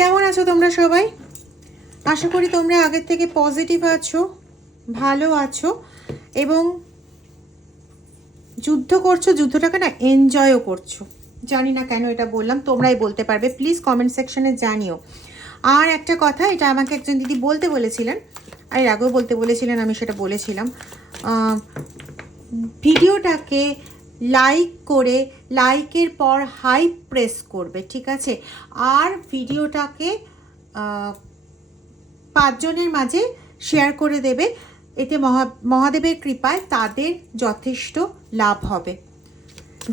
কেমন আছো তোমরা সবাই? আশা করি তোমরা আগের থেকে পজিটিভ আছো, ভালো আছো এবং যুদ্ধ করছো, যুদ্ধটাকে না এনজয়ও করছো। জানি না কেন এটা বললাম, তোমরাই বলতে পারবে, প্লিজ কমেন্ট সেকশনে জানিও। আর একটা কথা, এটা আমাকে একজন দিদি বলতে বলেছিলেন, আর এর আগেও বলতে বলেছিলেন, আমি সেটা বলেছিলাম, ভিডিওটাকে লাইক করে লাইকের পর হাইপ প্রেস করবে, ঠিক আছে? আর ভিডিওটাকে 5 জনের মাঝে শেয়ার করে দেবে, এতে মহাদেবের কৃপায় তাদের যথেষ্ট লাভ হবে।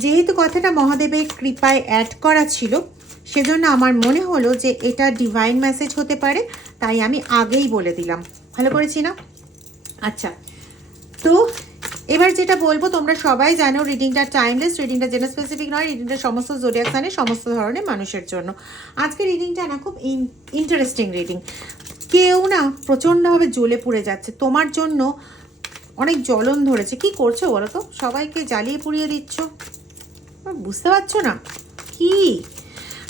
যেহেতু কথাটা মহাদেবের কৃপায় অ্যাড করা ছিল, সেজন্য আমার মনে হলো যে এটা ডিভাইন মেসেজ হতে পারে, তাই আমি আগেই বলে দিলাম। ভালো করেছি না? আচ্ছা, তো এবার যেটা বলবো, তোমরা সবাই জানো রিডিংটা টাইমলেস, রিডিংটা জেনার স্পেসিফিক নয়, রিডিংটা সমস্ত জোডিয়াক সাইনের সমস্ত ধরনের মানুষের জন্য। আজকে রিডিংটা না খুব ইন্টারেস্টিং রিডিং। কেউ না প্রচণ্ডভাবে জ্বলে পুড়ে যাচ্ছে, তোমার জন্য অনেক জ্বলন ধরেছে। কি করছো বলো তো? সবাইকে জ্বালিয়ে পুড়িয়ে দিচ্ছ, বুঝতে পারছো না কি?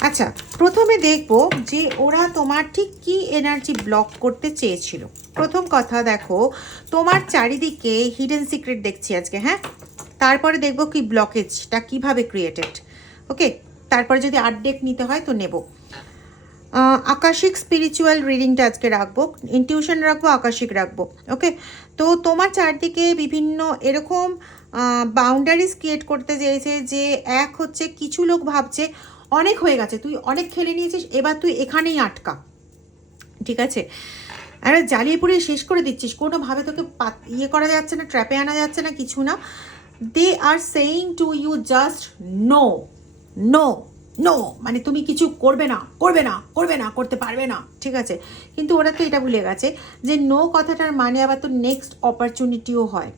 আচ্ছা, প্রথমে দেখবো যে ওরা তোমার ঠিক কি এনার্জি ব্লক করতে চেয়েছিল। প্রথম কথা দেখো, তোমার চারিদিকে হিডেন সিক্রেট দেখছি আজকে, হ্যাঁ? তারপরে দেখবো কি ব্লকেজটা কিভাবে ক্রিয়েটেড। ওকে, তারপরে যদি 8 ডেক নিতে হয় তো নেব। আকাশিক স্পিরিচুয়াল রিডিংটা আজকে রাখবো, ইনটিউশন রাখবো, আকাশিক রাখবো। ওকে, তো তোমার চারদিকে বিভিন্ন এরকম বাউন্ডারিজ ক্রিয়েট করতে চেয়েছে, যে এক হচ্ছে কিছু লোক ভাবছে অনেক হয়ে গেছে, তুই অনেক খেলে নিয়েছিস, এবার তুই এখানেই আটকা, ঠিক আছে? আর জ্বালিয়ে পুড়িয়ে শেষ করে দিচ্ছিস, কোনোভাবে তোকে ইয়ে করা যাচ্ছে না, ট্র্যাপে আনা যাচ্ছে না, কিছু না। They are saying to you just no, no, no, মানে তুমি কিছু করবে না, করবে না, করবে না, করতে পারবে না, ঠিক আছে? কিন্তু ওরা তো এটা ভুলে গেছে যে নো কথাটার মানে আবার তো নেক্সট অপরচুনিটিও হয়,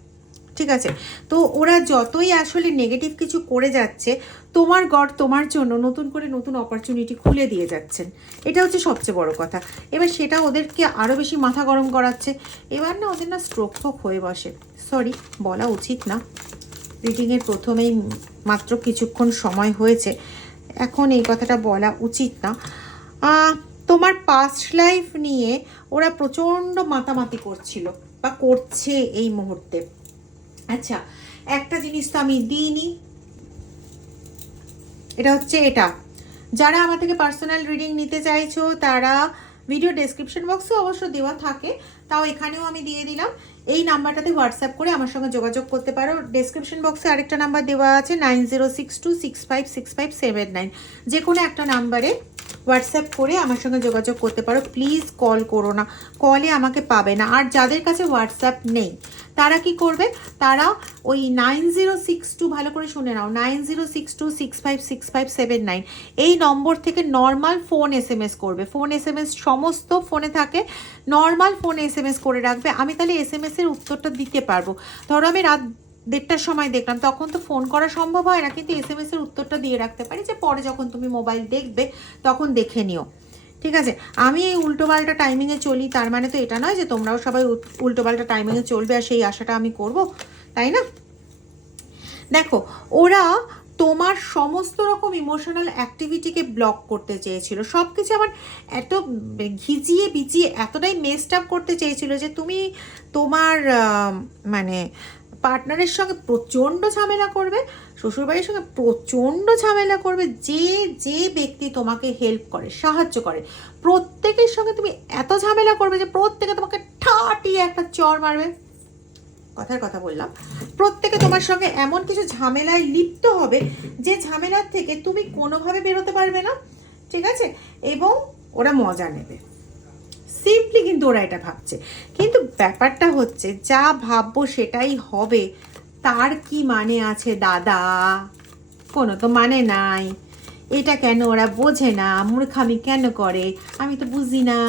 ঠিক আছে? তো ওরা যতই আসলে নেগেটিভ কিছু করে যাচ্ছে, তোমার গড তোমার জন্য নতুন করে নতুন অপরচুনিটি খুলে দিয়ে যাচ্ছেন। এটা হচ্ছে সবচেয়ে বড় কথা। এবার সেটা ওদেরকে আরও বেশি মাথা গরম করাচ্ছে। এবার না ওদের না স্ট্রোক ফোক হয়ে বসে। সরি, বলা উচিত না, রিডিংয়ের প্রথমেই মাত্র কিছুক্ষণ সময় হয়েছে, এখন এই কথাটা বলা উচিত না। তোমার পাস্ট লাইফ নিয়ে ওরা প্রচণ্ড মাতামাতি করছিল বা করছে এই মুহূর্তে। আচ্ছা, একটা জিনিস তো আমি দিইনি, এটা হচ্ছে এটা। যারা আমার থেকে পার্সোনাল রিডিং নিতে চাইছো তারা ভিডিও ডেসক্রিপশন বক্সে অবশ্য দেওয়া থাকে, তাও এখানেও আমি দিয়ে দিলাম, এই নাম্বারটাতে হোয়াটসঅ্যাপ করে আমার সঙ্গে যোগাযোগ করতে পারো। ডেসক্রিপশন বক্সে আরেকটা নাম্বার দেওয়া আছে 9062656579, যে কোনো একটা নাম্বারে হোয়াটসঅ্যাপ করে আমার সঙ্গে যোগাযোগ করতে পারো। প্লিজ কল করো না, কলে আমাকে পাবে না। আর যাদের কাছে হোয়াটসঅ্যাপ নেই তারা কি করবে, তারা ওই 9062, ভালো করে শুনে নাও, 9062656579 এই নম্বর থেকে নর্মাল ফোন SMS করবে। ফোন SMS সমস্ত ফোনে থাকে, নর্মাল ফোন SMS করে রাখবে। আমি তাহলে SMS এর উত্তরটা দিতে পারবো। ধরো আমি রাত 1:30টার সময় দেখলাম, তখন তো ফোন করা সম্ভব হয় না, কিন্তু SMS এর উত্তরটা দিয়ে রাখতে পারি, যে পরে যখন তুমি মোবাইল দেখবে তখন দেখে নিও, ঠিক আছে? আমি এই উল্টোপাল্টা টাইমিংয়ে চলি, তার মানে তো এটা নয় যে তোমরাও সবাই উল্টোপাল্টা টাইমিংয়ে চলবে, আর সেই আশাটা আমি করব, তাই না? দেখো, ওরা তোমার সমস্ত রকম ইমোশনাল অ্যাক্টিভিটিকে ব্লক করতে চেয়েছিল। সব কিছু আমার এত ঘিজিয়ে বিজিয়ে এতটাই মেসড আপ করতে চেয়েছিল যে তুমি তোমার মানে পার্টনারের সঙ্গে প্রচণ্ড ঝামেলা করবে, শ্বশুরবাড়ির সঙ্গে প্রচণ্ড ঝামেলা করবে। যে যে ব্যক্তি তোমাকে হেল্প করে, সাহায্য করে, প্রত্যেকের সঙ্গে তুমি এত ঝামেলা করবে যে প্রত্যেকে তোমাকে ঠাটিয়ে একটা চড় মারবে। কথার কথা বললাম, প্রত্যেকে তোমার সঙ্গে এমন কিছু ঝামেলায় লিপ্ত হবে যে ঝামেলার থেকে তুমি কোনোভাবে বেরোতে পারবে না, ঠিক আছে? এবং ওরা মজা নেবে, সিম্পলি কিন্তু ওরা এটা ভাবছে। কিন্তু ব্যাপারটা হচ্ছে, যা ভাববো সেটাই হবে, তার কি মানে আছে দাদা? কোনো তো মানে নাই। এটা কেন ওরা বোঝে না, মূর্খামি কেন করে আমি তো বুঝি না।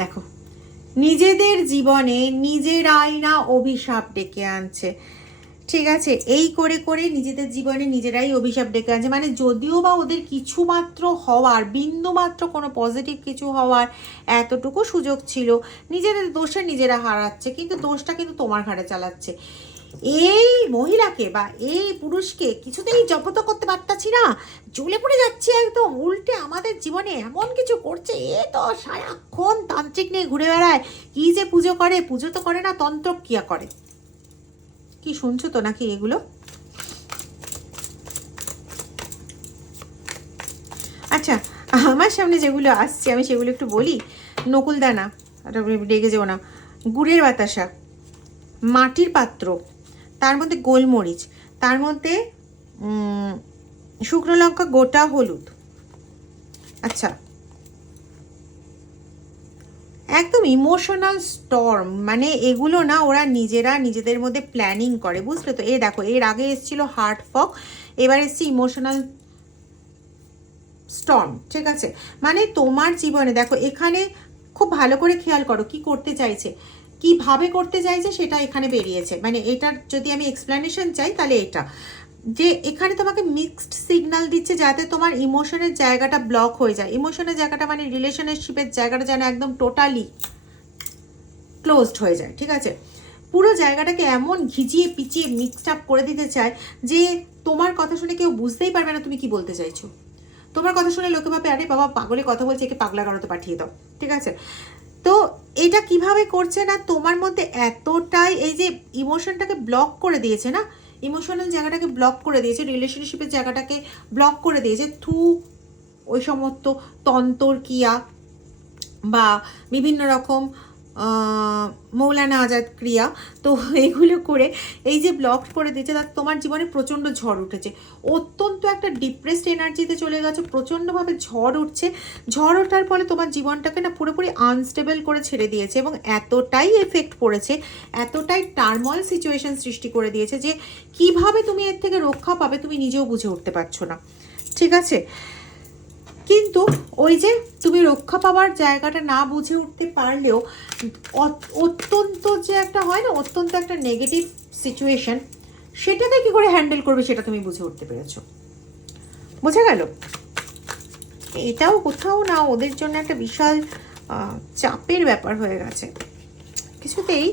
দেখো, নিজেদের জীবনে নিজেরাই না অভিশাপ ডেকে আনছে, ঠিক আছে? এই করে করে নিজেদের জীবনে নিজেরাই অভিশাপ ডেকে আনছে। মানে যদিও বা ওদের কিছু মাত্র হওয়ার, বিন্দু মাত্র কোনো পজিটিভ কিছু হওয়ার এতটুকু সুযোগ ছিল, নিজেদের দোষে নিজেরা হারাচ্ছে, কিন্তু দোষটা কিন্তু তোমার ঘাড়ে চালাচ্ছে। এই মহিলাকে বা এই পুরুষকে কিছুতেই জব্দ করতে পারতাছি না, জ্বলে পড়ে যাচ্ছে একদম। উল্টে আমাদের জীবনে এমন কিছু করছে, এ তো সারাক্ষণ তান্ত্রিক নিয়ে ঘুরে বেড়ায়, কি যে পুজো করে, পুজো তো করে না, তন্ত্রক্রিয়া করে। কি শুনছো তো নাকি এগুলো? আচ্ছা, আমার সামনে যেগুলো আসছে আমি সেগুলো একটু বলি। নকুলদানা, রেগে যেও না, গুড়ের বাতাসা, মাটির পাত্র, তার মধ্যে গোলমরিচ, তার মধ্যে শুকনো লঙ্কা, গোটা হলুদ। আচ্ছা, একদম ইমোশনাল স্টর্ম, মানে এগুলো না ওরা নিজেরা নিজেদের মধ্যে প্ল্যানিং করে, বুঝলে তো? দেখো, এর আগে এসেছিল হার্ট ফক, এবার এসছে ইমোশনাল স্টর্ম, ঠিক আছে? মানে তোমার জীবনে দেখো, এখানে খুব ভালো করে খেয়াল করো কি করতে চাইছে, কিভাবে করতে চাইছে সেটা এখানে বেরিয়েছে। মানে এটার যদি আমি এক্সপ্লেনেশন চাই তাহলে এটা, যে এখানে তোমাকে মিক্সড সিগন্যাল দিচ্ছে যাতে তোমার ইমোশনের জায়গাটা ব্লক হয়ে যায়। ইমোশনের জায়গাটা মানে রিলেশনশিপের জায়গাটা যেন একদম টোটালি ক্লোজড হয়ে যায়, ঠিক আছে? পুরো জায়গাটাকে এমন ঘিজিয়ে পিচিয়ে মিক্সড আপ করে দিতে চায় যে তোমার কথা শুনে কেউ বুঝতেই পারবে না তুমি কি বলতে চাইছো। তোমার কথা শুনে লোকে ভাবে আরে বাবা পাগলে কথা বলছে, একে পাগলা গারোতে পাঠিয়ে দাও, ঠিক আছে? তো এটা কিভাবে করছে না, তোমার মধ্যে এতটাই এই যে ইমোশনটাকে ব্লক করে দিয়েছে না, ইমোশনাল জায়গাটাকে ব্লক করে দিয়েছে, রিলেশনশিপের জায়গাটাকে ব্লক করে দিয়েছে থ্রু ওই সমস্ত তন্তরক্রিয়া বা বিভিন্ন রকম মৌলানা আজাদ ক্রিয়া। তো এইগুলো করে এই যে ব্লক করে দিয়েছে, তার তোমার জীবনে প্রচণ্ড ঝড় উঠেছে, অত্যন্ত একটা ডিপ্রেসড এনার্জিতে চলে গেছে, প্রচণ্ডভাবে ঝড় উঠছে। ঝড় ওঠার ফলে তোমার জীবনটাকে না পুরোপুরি আনস্টেবল করে ছেড়ে দিয়েছে এবং এতটাই এফেক্ট পড়েছে, এতটাই টার্মল সিচুয়েশন সৃষ্টি করে দিয়েছে যে কিভাবে তুমি এর থেকে রক্ষা পাবে তুমি নিজেও বুঝে উঠতে পারছো না, ঠিক আছে? কিন্তু ওই যে তুমি রক্ষা পাওয়ার জায়গাটা না বুঝে উঠতে পারলেও অত্যন্ত যে একটা হয় না, অত্যন্ত একটা নেগেটিভ সিচুয়েশন, সেটাকে কি করে হ্যান্ডেল করবে সেটা তুমি বুঝে উঠতে পেরেছো। বোঝা গেল? এটাও কোথাও না ওদের জন্য একটা বিশাল চাপের ব্যাপার হয়ে গেছে। কিছুতেই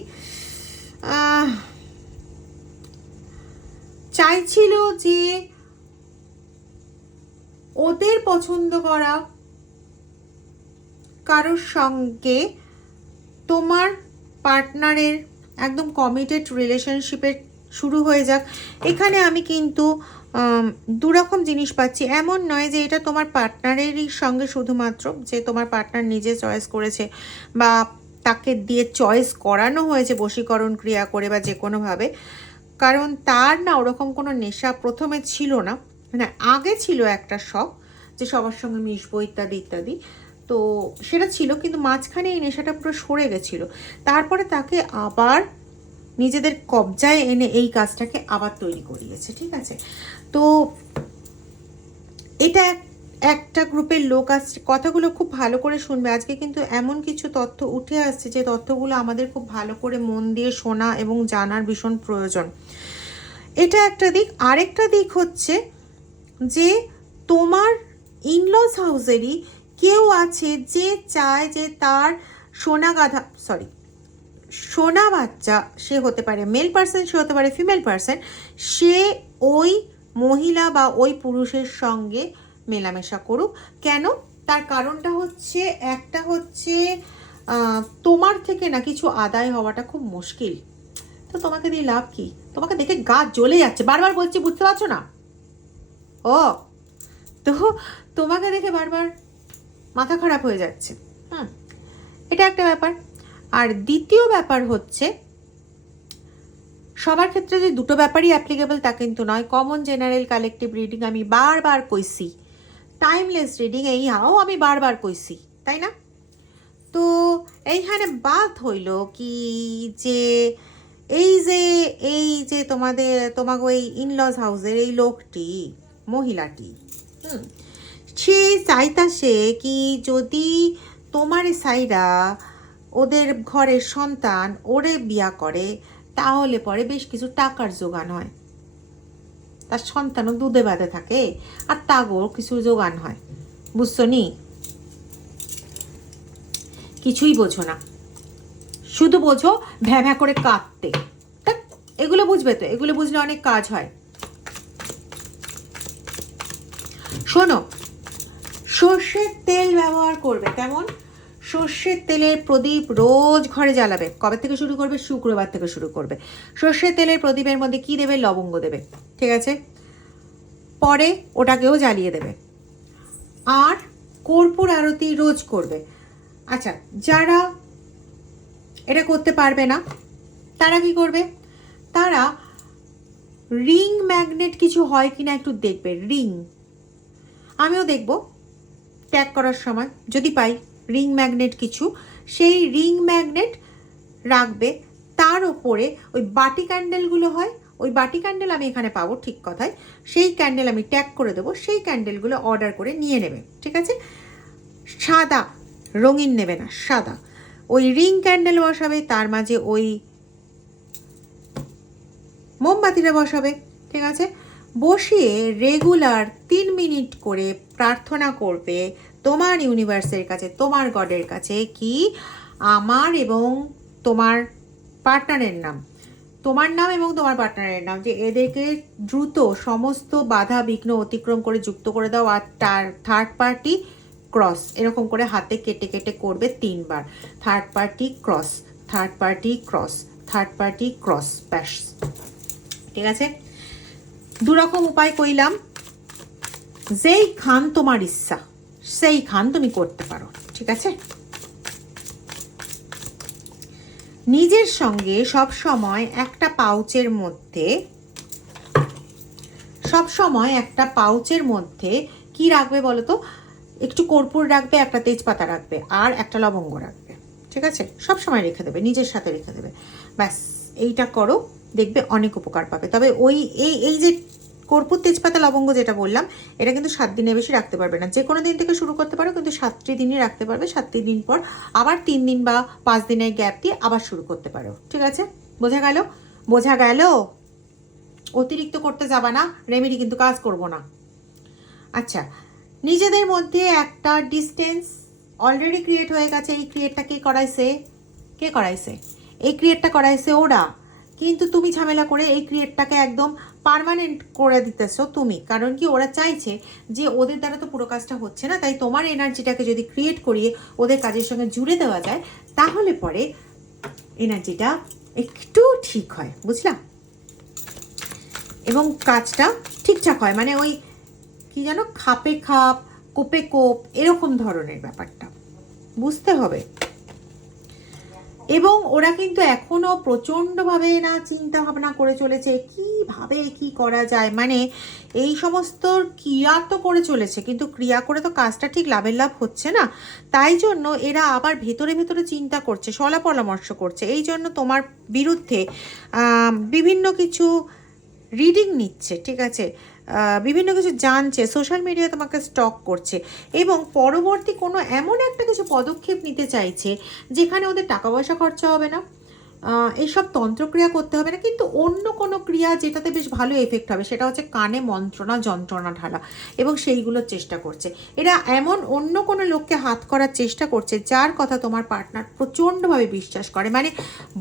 চাইছিল যে ওদের পছন্দ করা কারোর সঙ্গে তোমার পার্টনারের একদম কমিটেড রিলেশনশিপের শুরু হয়ে যাক। এখানে আমি কিন্তু দুরকম জিনিস পাচ্ছি। এমন নয় যে এটা তোমার পার্টনারেরই সঙ্গে শুধুমাত্র, যে তোমার পার্টনার নিজে চয়েস করেছে বা তাকে দিয়ে চয়েস করানো হয়েছে বশীকরণ ক্রিয়া করে বা যে কোনোভাবে, কারণ তার না ওরকম কোনো নেশা প্রথমে ছিল না, মানে আগে ছিল একটা শখ যে সবার সঙ্গে মিশবো ইত্যাদি ইত্যাদি, তো সেটা ছিল, কিন্তু মাঝখানে এই নেশাটা পুরো সরে গেছিলো। তারপরে তাকে আবার নিজেদের কবজায় এনে এই কাজটাকে আবার তৈরি করিয়েছে, ঠিক আছে? তো এটা একটা গ্রুপের লোক আসছে, কথাগুলো খুব ভালো করে শুনবে। আজকে কিন্তু এমন কিছু তথ্য উঠে আসছে যে তথ্যগুলো আমাদের খুব ভালো করে মন দিয়ে শোনা এবং জানার ভীষণ প্রয়োজন। এটা একটা দিক। আরেকটা দিক হচ্ছে যে তোমার ইনলস হাউসেরই কেউ আছে যে চায় যে তার সোনা বাচ্চা, সে হতে পারে মেল পার্সন, সে হতে পারে ফিমেল পার্সন, সে ওই মহিলা বা ওই পুরুষের সঙ্গে মেলামেশা করুক। কেন? তার কারণটা হচ্ছে, একটা হচ্ছে তোমার থেকে না কিছু আদায় হওয়াটা খুব মুশকিল। তো তোমাকে দিয়ে লাভ কি? তোমাকে দেখে গা জ্বলে যাচ্ছে, বারবার বলছি, বুঝতে পারছো না? ও তো তোমাকে দেখে বারবার মাথা খারাপ হয়ে যাচ্ছে। এটা একটা ব্যাপার। আর দ্বিতীয় ব্যাপার হচ্ছে, সবার ক্ষেত্রে যে দুটো ব্যাপারই অ্যাপ্লিকেবল তা কিন্তু নয়। কমন জেনারেল কালেকটিভ রিডিং আমি বারবার কইছি, টাইমলেস রিডিং এইহাও আমি বারবার কইছি, তাই না? তো এইখানে বাদ হইল কি যে এই যে তোমাকে ওই ইনলস হাউসের এই লোকটি, মহিলাটি, সে চাইতাছে কি যদি তোমার সাইরা ওদের ঘরের সন্তান ওরে বিয়া করে তাহলে পরে বেশ কিছু টাকার জোগান হয়, তার সন্তানও দুধে বাঁধে থাকে আর তাগো কিছু জোগান হয়। বুঝছো নি? কিছুই বোঝো না, শুধু বোঝো ভ্যা ভ্যা করে কাঁদতে। এগুলো বুঝবে তো, এগুলো বুঝলে অনেক কাজ হয়। শোনো, সর্ষের তেল ব্যবহার করবে। কেমন? সর্ষের তেলের প্রদীপ রোজ ঘরে জ্বালাবে। কবে থেকে শুরু করবে? শুক্রবার থেকে শুরু করবে। সর্ষের তেলের প্রদীপের মধ্যে কি দেবে? লবঙ্গ দেবে, ঠিক আছে? পরে ওটাকেও জ্বালিয়ে দেবে। আর কর্পূর আরতি রোজ করবে। আচ্ছা, যারা এটা করতে পারবে না তারা কি করবে? তারা রিং ম্যাগনেট কিছু হয় কিনা একটু দেখবে। রিং, আমিও দেখব ট্যাগ করার সময় যদি পাই রিং ম্যাগনেট কিছু, সেই রিং ম্যাগনেট রাখবে। তার ওপরে ওই বাটি ক্যান্ডেলগুলো হয়, ওই বাটি ক্যান্ডেল আমি এখানে পাবো, ঠিক কথাই, সেই ক্যান্ডেল আমি ট্যাগ করে দেবো। সেই ক্যান্ডেলগুলো অর্ডার করে নিয়ে নেবে, ঠিক আছে? সাদা, রঙিন নেবে না, সাদা। ওই রিং ক্যান্ডেল বসাবে, তার মাঝে ওই মোমবাতিটা বসাবে, ঠিক আছে? বসিয়ে রেগুলার 3 মিনিট করে প্রার্থনা করবে তোমার ইউনিভার্সের কাছে, তোমার গডের কাছে, কি আমার এবং তোমার পার্টনারের নাম, তোমার নাম এবং তোমার পার্টনারের নাম, যে এদেরকে দ্রুত সমস্ত বাধা বিঘ্ন অতিক্রম করে যুক্ত করে দাও। আর থার্ড পার্টি ক্রস এরকম করে হাতে কেটে কেটে করবে 3 বার। Third party cross, third party cross, third party cross, ব্যাস, ঠিক আছে? 2 রকম উপায় কইলাম, যেই খান তোমার ইচ্ছা সেই খান তুমি করতে পারো, ঠিক আছে? নিজের সঙ্গে সব সময় একটা পাউচের মধ্যে কি রাখবে বলো তো? একটু কর্পূর রাখবে, একটা তেজপাতা রাখবে, আর একটা লবঙ্গ রাখবে, ঠিক আছে? সব সময় রেখে দেবে, নিজের সাথে রেখে দেবে, ব্যাস। এইটা করো, দেখবে অনেক উপকার পাবে। তবে ওই এই যে কর্পূর তেজপাতা লবঙ্গ যেটা বললাম, এটা কিন্তু 7 দিনের বেশি রাখতে পারবে না। যে কোনো দিন থেকে শুরু করতে পারো, কিন্তু 7টি দিনই রাখতে পারবে। 7টি দিন পর আবার 3 দিন বা 5 দিনের গ্যাপ দিয়ে আবার শুরু করতে পারো, ঠিক আছে? বোঝা গেল? বোঝা গেল? অতিরিক্ত করতে যাবা না, রেমেডি কিন্তু কাজ করব না। আচ্ছা, নিজেদের মধ্যে একটা ডিস্টেন্স অলরেডি ক্রিয়েট হয়ে গেছে। এই ক্রিয়েটটা কে করাইছে? এই ক্রিয়েটটা করাইছে ওরা, কিন্তু তুমি ঝামেলা করে এই ক্রিয়েটটাকে একদম পার্মানেন্ট করে দিতেছো তুমি। কারণ কি? ওরা চাইছে যে ওদের দ্বারা তো পুরো কাজটা হচ্ছে না, তাই তোমার এনার্জিটাকে যদি ক্রিয়েট করিয়ে ওদের কাজের সঙ্গে জুড়ে দেওয়া যায়, তাহলে পরে এনার্জিটা একটু ঠিক হয়, বুঝলা? এবং কাজটা ঠিকঠাক হয়, মানে ওই কি যেন খাপে খাপ, কোপে কোপ, এরকম ধরনের ব্যাপারটা বুঝতে হবে। এবং ওরা কিন্তু এখনো প্রচণ্ডভাবে না চিন্তা ভাবনা করে চলেছে কিভাবে কি করা যায়, মানে এই সমস্ত ক্রিয়া তো করে চলেছে, কিন্তু ক্রিয়া করে তো কাজটা ঠিক লাভের লাভ হচ্ছে না। তাই জন্য এরা আবার ভেতরে ভেতরে চিন্তা করছে, সলা পরামর্শ করছে। এই জন্য তোমার বিরুদ্ধে বিভিন্ন কিছু রিডিং নিচ্ছে, ঠিক আছে? বিভিন্ন কিছু জানছে, সোশ্যাল মিডিয়া তোমাকে স্টক করছে, এবং পরবর্তী কোনো এমন একটা কিছু পদক্ষেপ নিতে চাইছে যেখানে ওদের টাকা পয়সা খরচা হবে না, এইসব তন্ত্রক্রিয়া করতে হবে না, কিন্তু অন্য কোনো ক্রিয়া যেটাতে বেশ ভালো এফেক্ট হবে, সেটা হচ্ছে কানে মন্ত্রণা যন্ত্রণা ঢালা, এবং সেইগুলোর চেষ্টা করছে। এরা এমন অন্য কোনো লোককে হাত করার চেষ্টা করছে যার কথা তোমার পার্টনার প্রচণ্ডভাবে বিশ্বাস করে, মানে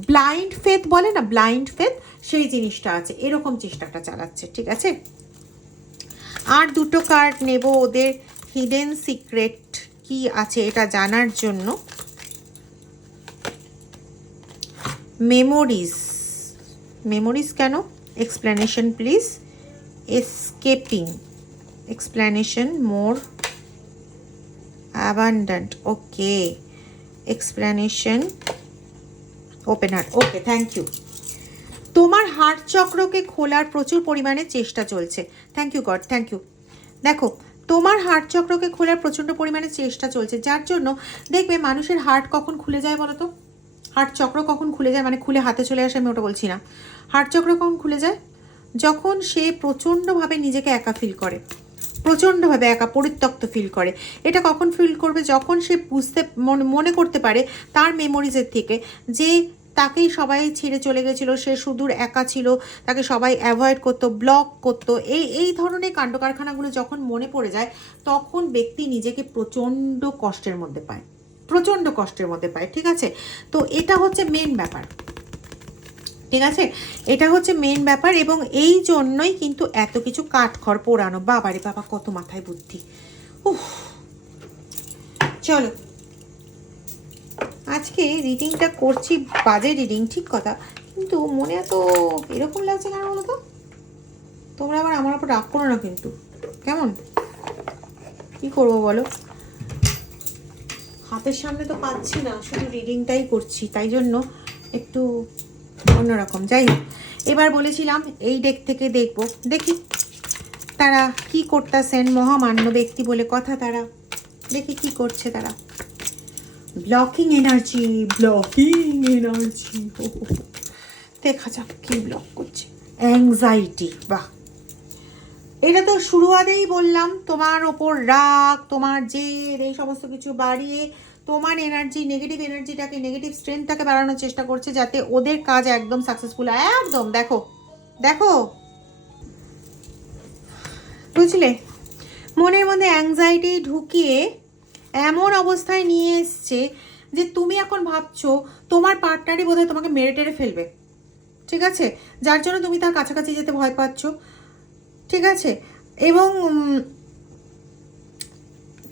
ব্লাইন্ড ফেথ বলে না, ব্লাইন্ড ফেথ, সেই জিনিসটা আছে, এরকম চেষ্টাটা চালাচ্ছে, ঠিক আছে? আর 2টো কার্ড নেব ওদের হিডেন সিক্রেট কি আছে এটা জানার জন্য। মেমোরিজ কেন? Explanation please. Escaping, explanation, more abundant, okay, explanation, open heart, okay, thank you. তোমার হার্ট চক্রকে খোলার প্রচুর পরিমাণে চেষ্টা চলছে। Thank you God, thank you. দেখো, তোমার হার্ট চক্রকে খোলার প্রচণ্ড পরিমাণে চেষ্টা চলছে, যার জন্য দেখবে মানুষের হার্ট কখন খুলে যায় বলো তো? হার্ট চক্র কখন খুলে যায়, মানে খুলে হাতে চলে আসে, আমি ওটা বলছি না। হার্ট চক্র কখন খুলে যায়? যখন সে প্রচণ্ডভাবে নিজেকে একা ফিল করে, প্রচণ্ডভাবে একা পরিত্যক্ত ফিল করে। এটা কখন ফিল করবে? যখন সে মনে করতে পারে তার মেমোরিজের থেকে যে তাকেই সবাই ছেড়ে চলে গেছিলো, সে সুদূর একা ছিল, তাকে সবাই অ্যাভয়েড করতো, ব্লক করতো, এই ধরনের কাণ্ডকারখানাগুলো যখন মনে পড়ে যায়, তখন ব্যক্তি নিজেকে প্রচণ্ড কষ্টের মধ্যে পায়, প্রচণ্ড কষ্টের মধ্যে পায়, ঠিক আছে? তো এটা হচ্ছে মেন ব্যাপার। ঠিক আছে, এটা হচ্ছে মেন ব্যাপার। এবং এই জন্যই কিন্তু এত কিছু কাঠখড় পোড়ানো। বাবারে বাবা, কত মাথায় বুদ্ধি। উফ, চলো আজকে রিডিংটা করছি, বাজে রিডিং ঠিক কথা, কিন্তু মনে এত এরকম লাগছে কেন বলো তো? তোমরা আবার আমার উপর রাগ করো না কিন্তু, কেমন? কি করবো বলো, হাতের সামনে তো পাচ্ছি না, শুধু রিডিংটাই করছি, তাই জন্য একটু অন্যরকম। যাই হোক, এবার বলেছিলাম এই ডেক থেকে দেখবো, দেখি তারা কি করতেছেন, মহামান্য ব্যক্তি বলে কথা, তারা দেখি কি করছে তারা। ব্লকিং এনার্জি, ব্লকিং এনার্জি, দেখা যাক কি ব্লক করছে। অ্যাংজাইটি, বাহ, এটা তো শুরুয়াতেই বললাম, তোমার ওপর রাগ, তোমার জেদ, এই সমস্ত কিছু বাড়িয়ে তোমার এনার্জি, নেগেটিভ এনার্জিটাকে, নেগেটিভ স্ট্রেংথটাকে বাড়ানোর চেষ্টা করছে, যাতে ওদের কাজ একদম সাকসেসফুল। একদম দেখো দেখো, বুঝলে, মনের মধ্যে অ্যাংজাইটি ঢুকিয়ে এমন অবস্থায় নিয়ে এসছে যে তুমি এখন ভাবছো তোমার পার্টনারই বোধহয় তোমাকে মেরে টেরে ফেলবে, ঠিক আছে, যার জন্য তুমি তার কাছাকাছি যেতে ভয় পাচ্ছ, ঠিক আছে। এবং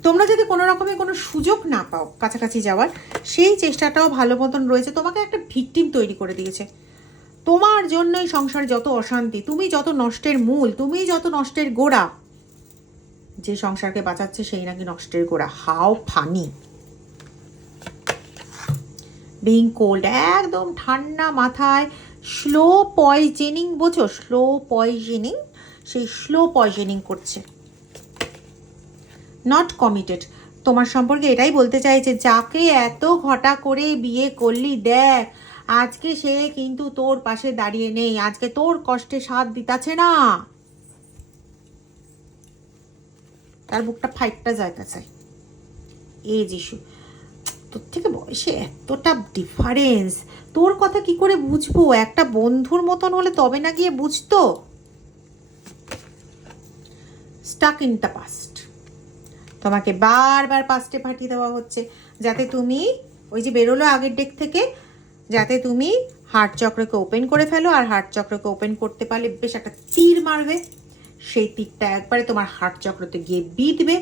তোমরা যদি কোনো রকমের কোনো সুযোগ না পাও কাছাকাছি যাওয়ার, সেই চেষ্টাটাও ভালো মতন রয়েছে। তোমাকে একটা ভিকটিম তৈরি করে দিয়েছে, তোমার জন্যই সংসারে যত অশান্তি, তুমি যত নষ্টের মূল, তুমি যত নষ্টের গোড়া। যে সংসারকে বাঁচাচ্ছে সেই নাকি নষ্টের গোড়া। How funny. বিং কোল্ড, একদম ঠান্ডা মাথায় স্লো পয়জেনিং, বোঝো, স্লো পয়জেনিং, সেই স্লো পয়জেনিং করছে, নট কমিটেড। তোমার সম্পর্কে এটাই বলতে চাইছে, যাকে এত ঘটা করে বিয়ে করলি, দেখ আজকে সে কিন্তু তোর পাশে দাঁড়িয়ে নেই, আজকে তোর কষ্টে সাথ দিতাছে না, তার বুকটা ফাইটটা জায়গা চাই। এ যিশু, তোর থেকে বয়সে এতটা ডিফারেন্স, তোর কথা কি করে বুঝবো? একটা বন্ধুর মতন হলে তবে না গিয়ে বুঝতো। স্টাক ইন দ্য পাস্ট, তোমাকে বারবার পাস্টে পাঠিয়ে দেওয়া হচ্ছে, যাতে তুমি, ওই যে বেরোলো আগের ডেক থেকে, যাতে তুমি হার্ট চক্রকে ওপেন করে ফেলো। আর হার্ট চক্রকে ওপেন করতে পারলে বেশ একটা তীর মারবে, সেই তীরটা একবারে তোমার হার্ট চক্রতে গিয়ে বিঁধবে,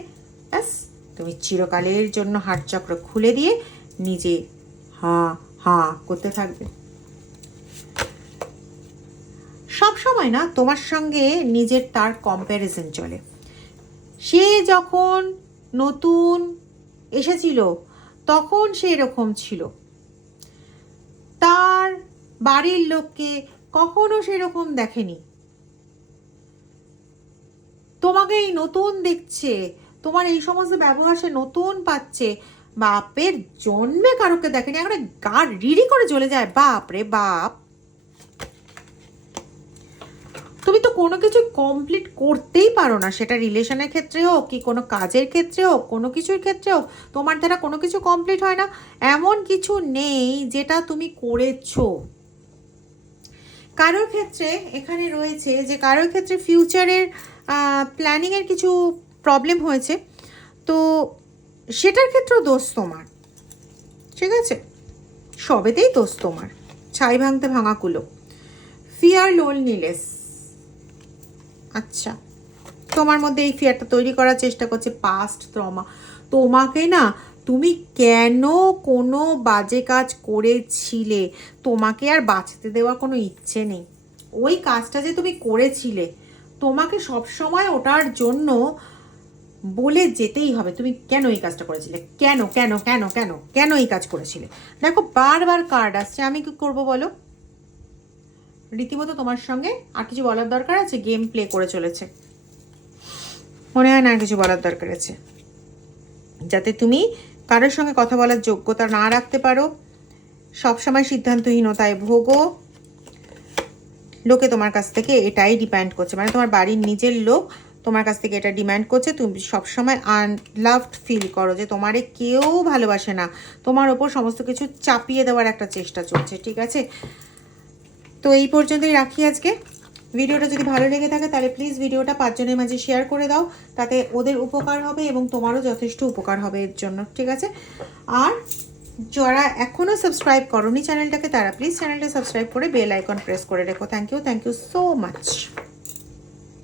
ব্যাস তুমি চিরকালের জন্য হার্ট চক্র খুলে দিয়ে নিজে হাঁ হাঁ করতে থাকবে। সব সময় না তোমার সঙ্গে নিজের তার কম্প্যারিজন চলে। সে যখন নতুন এসেছিল তখন সে এরকম ছিল, তার বাড়ির লোককে কখনো সেরকম দেখেনি, তোমাকে এই নতুন দেখছে, তোমার এই সমস্ত ব্যবহার সে নতুন পাচ্ছে, বাপের জন্মে কারোকে দেখেনি, এখন গা রিড়ি করে চলে যায়। বাপ রে বাপ, তুমি তো কোনো কিছু কমপ্লিট করতেই পারো না, সেটা রিলেশনের ক্ষেত্রে হোক কি কোনো কাজের ক্ষেত্রে হোক, কোনো কিছুর ক্ষেত্রে হোক, তোমার দ্বারা কোনো কিছু কমপ্লিট হয় না। এমন কিছু নেই যেটা তুমি করেছো। কারোর ক্ষেত্রে এখানে রয়েছে যে কারোর ক্ষেত্রে ফিউচারের প্ল্যানিংয়ের কিছু প্রবলেম হয়েছে, তো সেটার ক্ষেত্রেও দোষ তোমার, ঠিক আছে, সবেতেই দোষ তোমার। ছাই ভাঙতে ভাঙা কুলো, ফিয়ার লোনলিনেস, আচ্ছা, তোমার মধ্যে এই ফিয়ারটা তৈরি করার চেষ্টা করছে পাস্ট ট্রমা। তোমাকে না, তুমি কেন কোনো বাজে কাজ করেছিলে, তোমাকে আর বাঁচতে দেওয়া কোনো ইচ্ছে নেই। ওই কাজটা যে তুমি করেছিলে, তোমাকে সব সময় ওটার জন্য বলে যেতেই হবে তুমি কেন এই কাজটা করেছিলে, কেন কেন কেন কেন কেন এই কাজ করেছিলে। দেখো বারবার কার্ড আসছে, আমি কি করবো বলো? রীতিমতো তোমার সঙ্গে আর কিছু বলার দরকার আছে? গেম প্লে করে চলেছে, মনে হয় না আর কিছু বলার দরকার আছে, যাতে তুমি কারোর সঙ্গে কথা বলার যোগ্যতা না রাখতে পারো, সবসময় সিদ্ধান্তহীনতায় ভোগো। লোকে তোমার কাছ থেকে এটাই ডিমান্ড করছে, মানে তোমার বাড়ির নিজের লোক তোমার কাছ থেকে এটা ডিমান্ড করছে, তুমি সবসময় আনলাভড ফিল করো, যে তোমারে কেউ ভালোবাসে না, তোমার ওপর সমস্ত কিছু চাপিয়ে দেওয়ার একটা চেষ্টা চলছে, ঠিক আছে। তো এই পর্যন্তই রাখি আজকে। ভিডিওটা যদি ভালো লেগে থাকে তাহলে প্লিজ ভিডিওটা 5 জনের মাঝে শেয়ার করে দাও, তাতে ওদের উপকার হবে এবং তোমারও যথেষ্ট উপকার হবে এর জন্য, ঠিক আছে। আর যারা এখনও সাবস্ক্রাইব করোনি চ্যানেলটাকে, তারা প্লিজ চ্যানেলটা সাবস্ক্রাইব করে বেল আইকন প্রেস করে রেখো। Thank you so much.